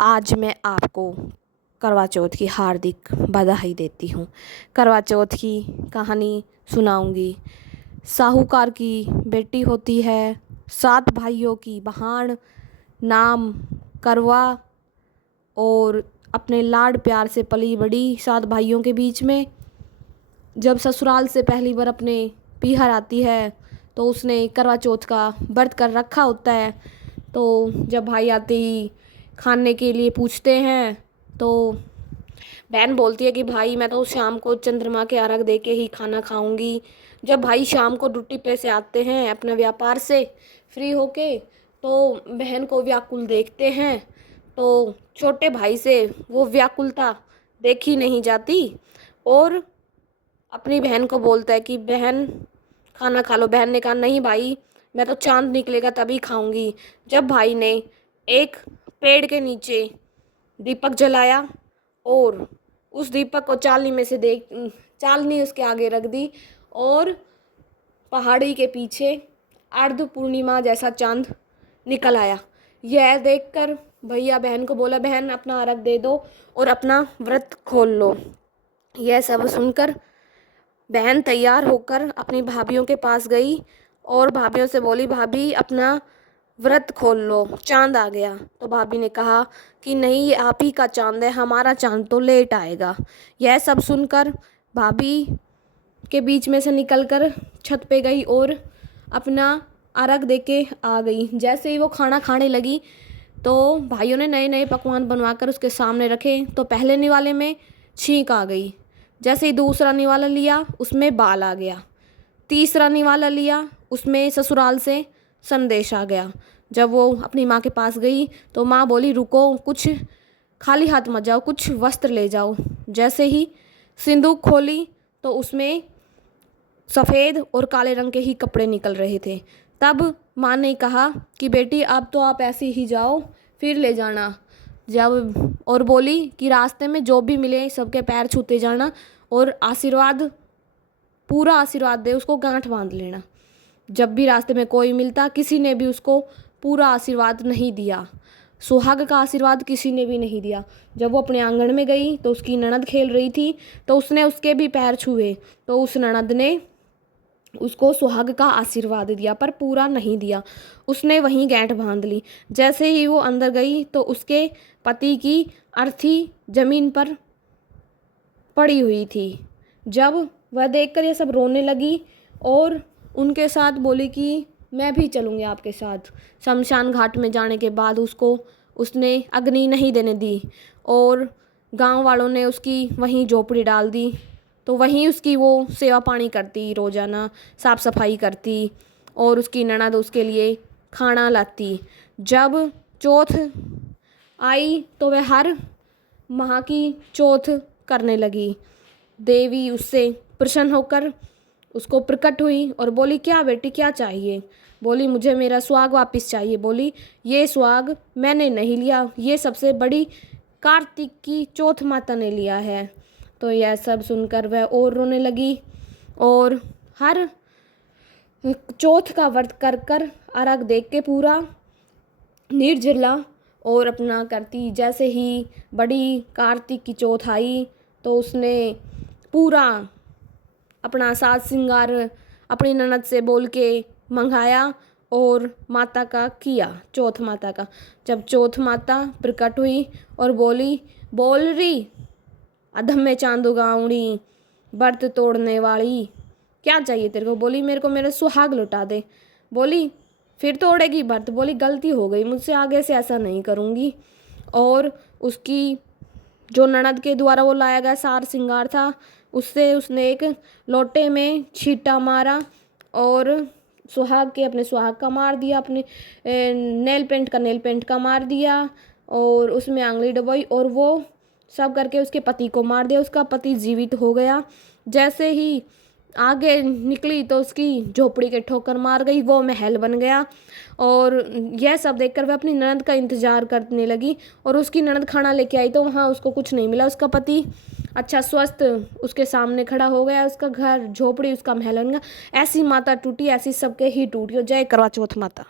आज मैं आपको करवा चौथ की हार्दिक बधाई देती हूँ। करवा चौथ की कहानी सुनाऊंगी। साहूकार की बेटी होती है, 7 भाइयों की बहान, नाम करवा, और अपने लाड प्यार से पली बड़ी 7 भाइयों के बीच में। जब ससुराल से पहली बार अपने पीहर आती है तो उसने करवा चौथ का व्रत कर रखा होता है। तो जब भाई आते ही खाने के लिए पूछते हैं तो बहन बोलती है कि भाई मैं तो शाम को चंद्रमा के अर्घ दे के ही खाना खाऊंगी। जब भाई शाम को ड्यूटी पे से आते हैं अपने व्यापार से फ्री होके, तो बहन को व्याकुल देखते हैं। तो छोटे भाई से वो व्याकुलता देखी नहीं जाती और अपनी बहन को बोलता है कि बहन खाना खा लो। बहन ने कहा नहीं भाई, मैं तो चांद निकलेगा तभी खाऊंगी। जब भाई ने एक पेड़ के नीचे दीपक जलाया और उस दीपक को चालनी में से चालनी उसके आगे रख दी और पहाड़ी के पीछे अर्ध पूर्णिमा जैसा चांद निकल आया। यह देखकर भैया बहन को बोला, बहन अपना अर्घ दे दो और अपना व्रत खोल लो। यह सब सुनकर बहन तैयार होकर अपनी भाभीियों के पास गई और भाभीियों से बोली, भाभी अपना व्रत खोल लो, चांद आ गया। तो भाभी ने कहा कि नहीं, ये आप ही का चांद है, हमारा चांद तो लेट आएगा। यह सब सुनकर भाभी के बीच में से निकलकर छत पे गई और अपना अर्घ दे के आ गई। जैसे ही वो खाना खाने लगी तो भाइयों ने नए नए पकवान बनवाकर उसके सामने रखे। तो पहले निवाले में छींक आ गई। जैसे ही दूसरा निवाला लिया उसमें बाल आ गया। तीसरा निवाला लिया उसमें ससुराल से संदेश आ गया। जब वो अपनी माँ के पास गई तो माँ बोली, रुको, कुछ खाली हाथ मत जाओ, कुछ वस्त्र ले जाओ। जैसे ही सिंदूक खोली तो उसमें सफ़ेद और काले रंग के ही कपड़े निकल रहे थे। तब माँ ने कहा कि बेटी अब तो आप ऐसे ही जाओ, फिर ले जाना। जब और बोली कि रास्ते में जो भी मिले सबके पैर छूते जाना और आशीर्वाद, पूरा आशीर्वाद दे, उसको गांठ बांध लेना। जब भी रास्ते में कोई मिलता किसी ने भी उसको पूरा आशीर्वाद नहीं दिया, सुहाग का आशीर्वाद किसी ने भी नहीं दिया। जब वो अपने आंगन में गई तो उसकी ननद खेल रही थी तो उसने उसके भी पैर छुए तो उस ननद ने उसको सुहाग का आशीर्वाद दिया पर पूरा नहीं दिया। उसने वहीं गांठ बांध ली। जैसे ही वो अंदर गई तो उसके पति की अर्थी जमीन पर पड़ी हुई थी। जब वह देखकर ये सब रोने लगी और उनके साथ बोली कि मैं भी चलूँगी आपके साथ। शमशान घाट में जाने के बाद उसने अग्नि नहीं देने दी और गांव वालों ने उसकी वहीं झोपड़ी डाल दी। तो वहीं उसकी वो सेवा पानी करती, रोज़ाना साफ़ सफाई करती और उसकी ननद उसके लिए खाना लाती। जब चौथ आई तो वह हर माह की चौथ करने लगी। देवी उससे प्रसन्न होकर उसको प्रकट हुई और बोली, क्या बेटी क्या चाहिए? बोली, मुझे मेरा सुहाग वापस चाहिए। बोली, ये सुहाग मैंने नहीं लिया, ये सबसे बड़ी कार्तिक की चौथ माता ने लिया है। तो यह सब सुनकर वह और रोने लगी और हर चौथ का व्रत कर कर अर्घ देख के पूरा निर्जला और अपना करती। जैसे ही बड़ी कार्तिक की चौथ आई तो उसने पूरा अपना साज श्रृंगार अपनी ननद से बोल के मंगाया और माता का किया, चौथ माता का। जब चौथ माता प्रकट हुई और बोली, बोल रही अधम में चांद उगाऊंगी, व्रत तोड़ने वाली, क्या चाहिए तेरे को? बोली, मेरे को मेरा सुहाग लौटा दे। बोली, फिर तोड़ेगी व्रत? बोली, गलती हो गई मुझसे, आगे से ऐसा नहीं करूँगी। और उसकी जो ननद के द्वारा वो लाया गया सार श्रृंगार था उससे उसने एक लोटे में छींटा मारा और अपने सुहाग का मार दिया, अपने नेल पेंट का मार दिया और उसमें आंगली डबोई और वो सब करके उसके पति को मार दिया। उसका पति जीवित हो गया। जैसे ही आगे निकली तो उसकी झोपड़ी के ठोकर मार गई, वो महल बन गया। और यह सब देखकर वह अपनी ननद का इंतज़ार करने लगी और उसकी ननद खाना लेके आई तो वहाँ उसको कुछ नहीं मिला। उसका पति अच्छा स्वस्थ उसके सामने खड़ा हो गया, उसका घर झोपड़ी उसका महल बन गया। ऐसी माता टूटी, ऐसी सबके ही टूटी हो। जय करवा चौथ माता।